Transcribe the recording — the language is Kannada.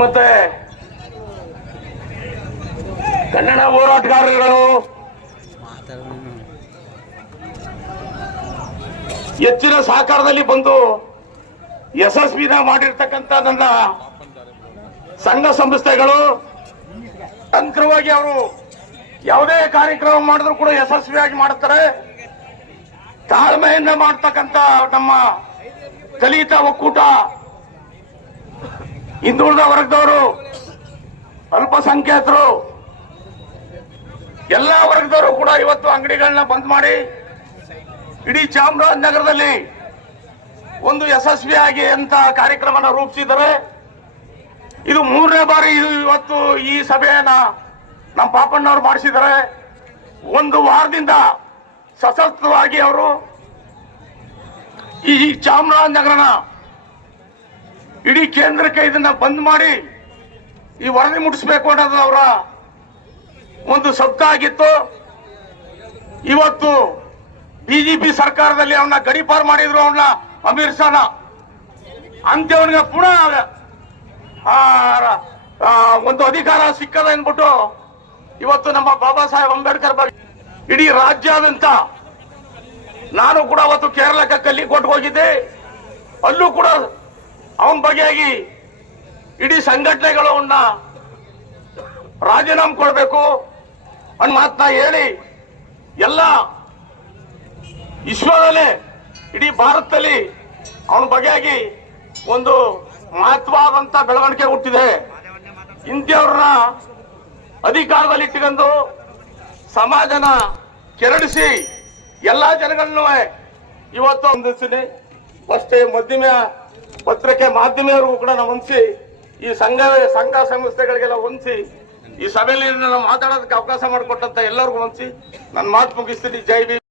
ಮತ್ತೆ ಕನ್ನಡ ಹೋರಾಟಗಾರರು ಹೆಚ್ಚಿನ ಸಹಕಾರದಲ್ಲಿ ಬಂದು ಯಶಸ್ವಿನ ಮಾಡಿರ್ತಕ್ಕಂಥ ನನ್ನ ಸಂಘ ಸಂಸ್ಥೆಗಳು ತಂತ್ರವಾಗಿ ಅವರು ಯಾವುದೇ ಕಾರ್ಯಕ್ರಮ ಮಾಡಿದ್ರು ಕೂಡ ಯಶಸ್ವಿಯಾಗಿ ಮಾಡುತ್ತಾರೆ. ತಾಳ್ಮೆಯಿಂದ ಮಾಡ್ತಕ್ಕಂಥ ನಮ್ಮ ದಲಿತ ಒಕ್ಕೂಟ, ಹಿಂದುಳಿದ ವರ್ಗದವರು, ಅಲ್ಪಸಂಖ್ಯಾತರು, ಎಲ್ಲ ವರ್ಗದವರು ಕೂಡ ಇವತ್ತು ಅಂಗಡಿಗಳನ್ನ ಬಂದ್ ಮಾಡಿ ಇಡೀ ಚಾಮರಾಜನಗರದಲ್ಲಿ ಒಂದು ಯಶಸ್ವಿಯಾಗಿ ಅಂತ ಕಾರ್ಯಕ್ರಮನ ರೂಪಿಸಿದ್ದಾರೆ. ಇದು 3ನೇ ಬಾರಿ ಇವತ್ತು ಈ ಸಭೆಯನ್ನ ನಮ್ಮ ಪಾಪಣ್ಣವರು ಮಾಡಿಸಿದ್ದಾರೆ. ಒಂದು ವಾರದಿಂದ ಸತತವಾಗಿ ಅವರು ಈ ಚಾಮರಾಜನಗರನ ಇಡೀ ಕೇಂದ್ರಕ್ಕೆ ಇದನ್ನ ಬಂದ್ ಮಾಡಿ ಈ ವರದಿ ಮುಟ್ಟಿಸಬೇಕು ಅನ್ನೋದು ಅವರ ಒಂದು ಶಬ್ದ ಆಗಿತ್ತು. ಇವತ್ತು ಬಿಜೆಪಿ ಸರ್ಕಾರದಲ್ಲಿ ಅವನ್ನ ಗಡೀಪಾರು ಮಾಡಿದ್ರು, ಅವನ್ನ ಅಮೀರ್ ಶಾನ ಅಂತವನಿಗೆ ಪುನಃ ಒಂದು ಅಧಿಕಾರ ಸಿಕ್ಕದ ಅಂದ್ಬಿಟ್ಟು ಇವತ್ತು ನಮ್ಮ ಬಾಬಾ ಸಾಹೇಬ್ ಅಂಬೇಡ್ಕರ್ ಬಗ್ಗೆ ಇಡೀ ರಾಜ್ಯಾದ್ಯಂತ, ನಾನು ಕೂಡ ಅವತ್ತು ಕೇರಳಕ್ಕೆ ಕಲ್ಲಿಕೋಟ್ಗೆ ಹೋಗಿದ್ದೆ, ಅಲ್ಲೂ ಕೂಡ ಅವನ ಬಗೆಯಾಗಿ ಇಡೀ ಸಂಘಟನೆಗಳು ಅವನ್ನ ರಾಜೀನಾಮೆ ಕೊಡಬೇಕು ಅನ್ನೋ ಮಾತನ್ನ ಹೇಳಿ ಎಲ್ಲ ವಿಶ್ವದಲ್ಲೇ ಇಡೀ ಭಾರತದಲ್ಲಿ ಅವನ ಬಗೆಯಾಗಿ ಒಂದು ಮಹತ್ವವಾದಂತ ಬೆಳವಣಿಗೆ ಹುಟ್ಟಿದೆ. ಇಂಥವ್ರನ್ನ ಅಧಿಕಾರದಲ್ಲಿ ಇಟ್ಟುಕೊಂಡು ಸಮಾಜನ ಕೆರಳಿಸಿ ಎಲ್ಲಾ ಜನಗಳನ್ನು ಇವತ್ತು ಹೊಂದಿಸ್ತೀನಿ. ಅಷ್ಟೇ ಮಧ್ಯಮ ಪತ್ರಿಕೆ ಮಾಧ್ಯಮವರೆಗೂ ಕೂಡ ನಾವು ಹೊಂದಿಸಿ ಈ ಸಂಘ ಸಂಸ್ಥೆಗಳಿಗೆಲ್ಲ ಹೊಂದಿಸಿ ಈ ಸಭೆಯಲ್ಲಿ ಮಾತಾಡೋದಕ್ಕೆ ಅವಕಾಶ ಮಾಡಿಕೊಟ್ಟಂತ ಎಲ್ಲರಿಗೂ ಹೊಂದಿಸಿ ನನ್ನ ಮಾತು ಮುಗಿಸ್ತೀನಿ. ಜೈ ಭೀಮ್.